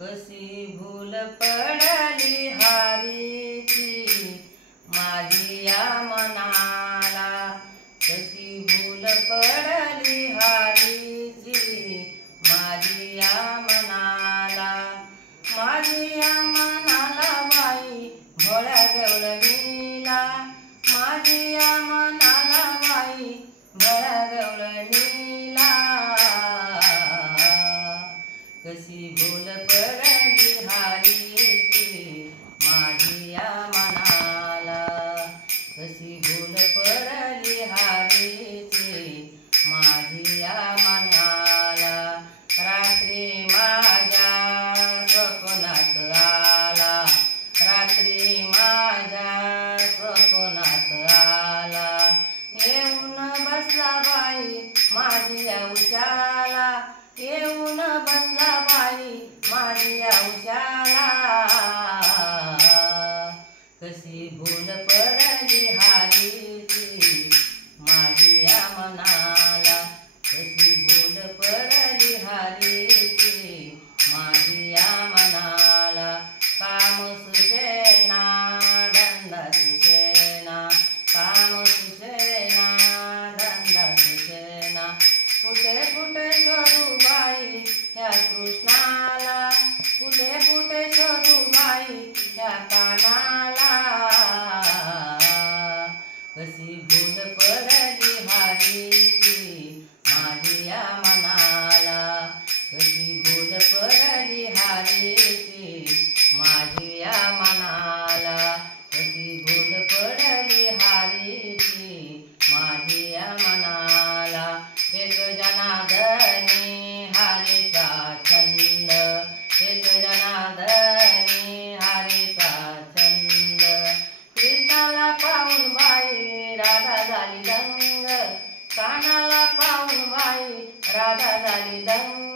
कशी भूल पडली हारीची माझी या मनाला, कशी भूल पडली हारीची माझी या मनाला, माझी या मनाला बाई भोळ्या गवळणीला, माझी या मनाला बाई भोळ्या गवळणीला, कशी भूल पडली हारीची माझी या मनाला, कशी भूल पडली हारीची माझी या मनाला, रात्री माझ्या स्वप्नात आला, रात्री माझ्या स्वप्नात आला, येऊन बसला बाई माझी या उशाला, येऊन बसला बाई माझी या उशाला, कशी भूल पडली हारीची माझी या मनाला, कशी भूल पडली हारीची माझी या मनाला, काम सुचेना धंदा सुचेना, काम सुचेना धंदा सुचेना, कुठे कुठे शोधू बाई ह्या कृष्णाला, कुठे कुठे शोधू बाई ह्या कानाला, कशी भूल पडली हारीची माझी या मनाला, कशी भूल पडली हारीची माझी या मनाला, कशी भूल पडली हारीची माझी या मनाला, एक जनार्दनी हरीचा छंद, एक जनार्दनी हरीचा छंद, कृष्णाला पाहून बाई राधा झाली दंग, कानाला पाहून बाई राधा झाली दंग,